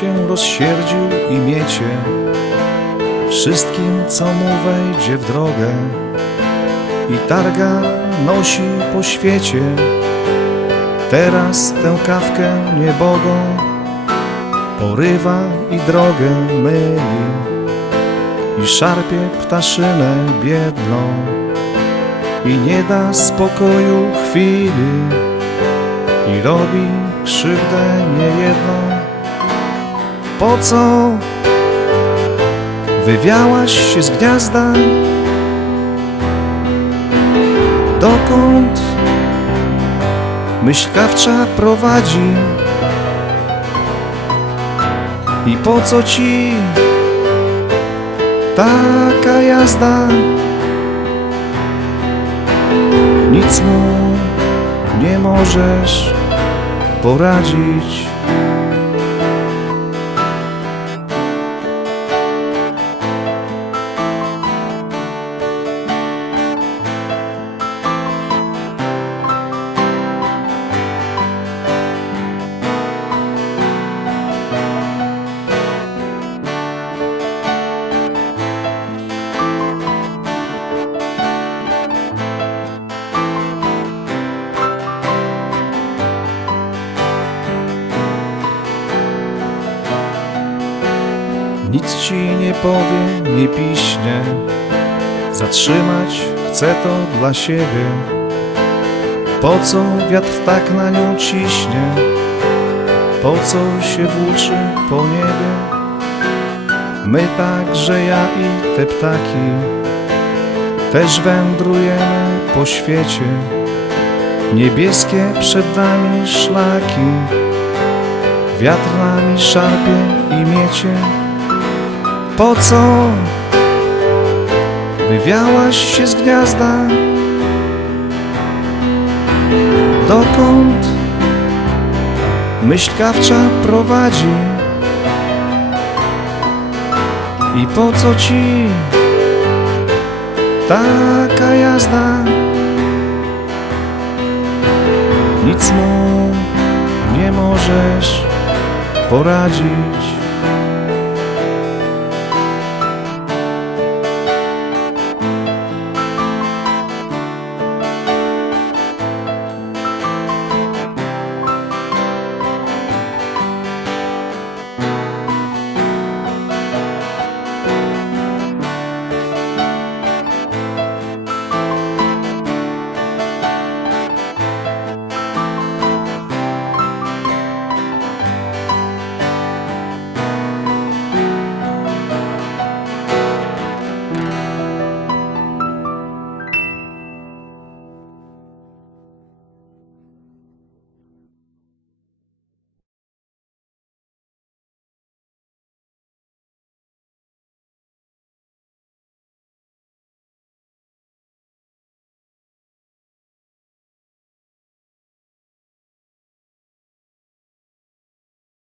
się rozsierdził i miecie wszystkim, co mu wejdzie w drogę, i targa nosi po świecie. Teraz tę kawkę niebogą porywa i drogę myli, i szarpie ptaszynę biedną, i nie da spokoju chwili, i robi krzywdę niejedną. Po co wywiałaś się z gniazda? Dokąd myśl kawcza prowadzi? I po co ci taka jazda? Nic mu nie możesz poradzić. Nic ci nie powie, nie piśnie, zatrzymać chce to dla siebie. Po co wiatr tak na nią ciśnie? Po co się włóczy po niebie? My także, ja i te ptaki, też wędrujemy po świecie. Niebieskie przed nami szlaki, wiatr nami szarpie i miecie. Po co wywiałaś się z gniazda? Dokąd myśl kawcza prowadzi? I po co ci taka jazda? Nic mu nie możesz poradzić.